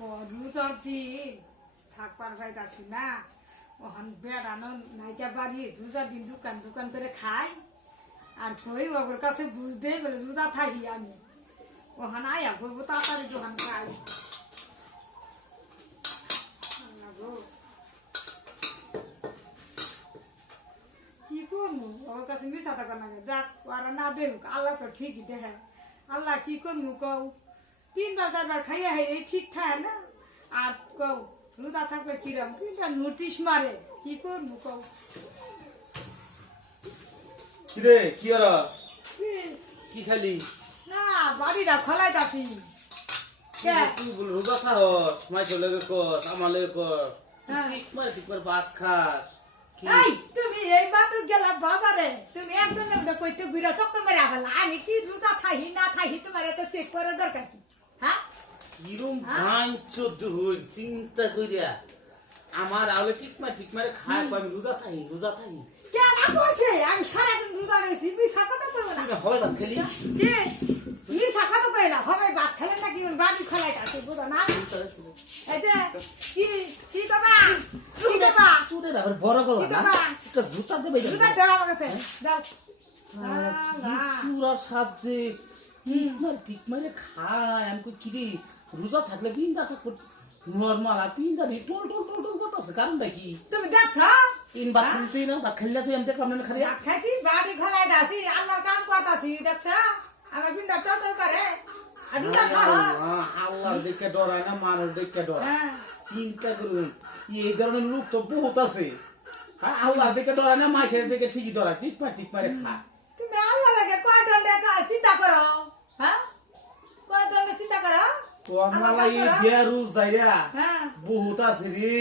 রোজার দিন থাকবার পাইতাছি না, ওখান বেড়ানো নাইকা বাড়ি রোজার দিন দোকান দোকান করে খাই আর কই ওর কাছে বুঝতে বলে রোজা থাকি আমি ওখান আয়া করবো তাড়াতাড়ি দোকান খাই। কি করবো ওর কাছে মিশা থাকা না যাক ওরা না দেখুক, আল্লাহ তো ঠিকই দেখে। আল্লাহ কি করবো কও, 3বার 4বার খাইয়া হে ঠিক থাকে না, আর কও রোজা থাকলে কিরম কিনা নোটিশ মারে, কি করবো কও। কিরে কি আর কি খালি না বাড়িটা খোলাই যাচ্ছি তুই বল রোজা খাস মাইকের লগে কস আমার লগে কস হ্যাঁ। ঠিক মার ভাত খাস কি এই তুমি এই মাত্র গেলা বাজারে, তুমি একদম কইতে বিরা চক্কর মারে আফেলা, আমি কি রোজা থাহি না থাহি তোমার এত চেক করার দরকার কি? হ্যাঁ কিরম ভাঞ্চ দুই চিন্তা কইরা আমার আলে ঠিক মারে খায় আমি রোজা থাকি কেন কইছে আমি সারাদিন রোজা রইছি, মিছা কথা কইব না। তুই হয় ভাত খালি কি মিছা কথা কই না, হবে ভাত খেলেন নাকি বাড়ি খোলাই যাচ্ছে বুঝো না। এই যে কি কি করবা কি করবা সুরে আবার বড় গলা কি না করবা? একটা জুতা দেবে জুতা দাও আমার কাছে দাও। সুরা সাজে ঠিক মারে খায় আমি কই কিরে রোজা থাকলে বিন্দা থাকো নরমাল আর পিন্দা দি টোল করতেছে কারণটা কি তুমি দেখছো 3 বার তুই না ভাত খাইলা তুই এমতে কামনে খালি ভাত খাইছি বাড়ি খোলাই দাসি আল্লাহর কাম করতাছি দেখছো আমার বিন্দা টটল করে আর রোজা খাও। আল্লাহর দেখে ডরায় না মানুষ দেখে ডরায় হ্যাঁ চিন্তা করুন এই ধরনের লোক তো বহুত আছে। হ্যাঁ আল্লাহর দেখে ডরায় না মাসের দেখে ঠিকই ডরায় ঠিক মারে খায়। তুমি আল্লাহ লাগে কয় দণ্ডে চিন্তা করো, হ্যাঁ কয় দণ্ডে চিন্তা করো। তো আমরা এই বেরুজ দাইরা হ্যাঁ বহুত আছে রে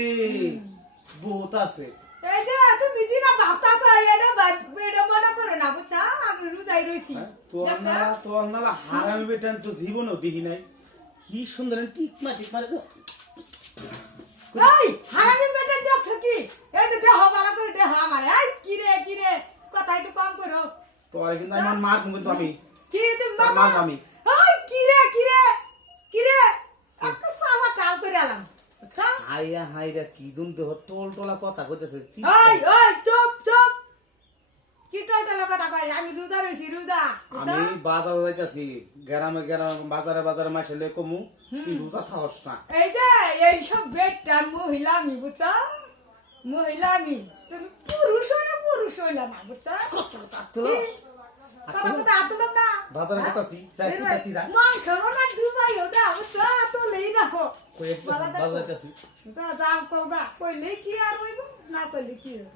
বহুত আছে। এই যে তুমি জিনা ভাবতাছো এটা বেড়ে মনে করো না বুঝছা, আমি রোজাই রইছি তো আমরা হারামি বেটান তো জীবনও দেখি নাই কি সুন্দর ঠিক মারে এই হারামি বেটা দেখছো কি, এই যে দেহ ভালো করে দেহ আমার, এই কিরে কথা একটু কম করো। তোরে কিন্তু আমার মার কিন্তু আমি কি তুমি মার বাবা আমি এই কিরে একটা সামা টাল করে আলাম আচ্ছা। হাইরা কি দুন দেহ টোলা কথা কইতেছে ওই চুপ কি টোটাল কথা কই, আমি রোজা রইছি রোজা আমি বাজারে যাইতাছি গ্রামে বাজারে মাসে লে কমু তুই রোজা থাকস না। এই যে এই সব বেটার মহিলা আমি বুঝছা, মহিলা আমি তুমি পুরুষ হইলা না বুঝছা। কথা আতুলাম না বাজারে যাইতাছি যাইতাছি রা মাংস না দুবাই ওটা বুঝছা, তো লেই রাখো কই বাজারে যাইতাছি যা যাও কবা কইলে কি আর হইব না কইলে কি হইব।